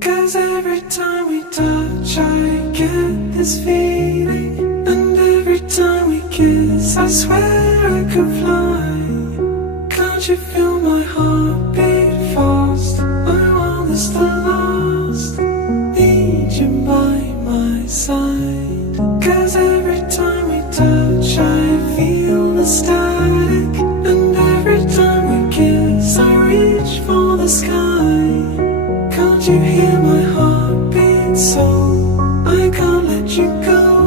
'Cause every time we touch I get this feeling, and every time we kiss I swear I could fly. Can't you feel my heart beat fast? I want this to last. Need you by my side. 'Cause every time we touch I feel the static, and every time we kiss I reach for the sky. Can't you hear my heart beat? So I can't let you go.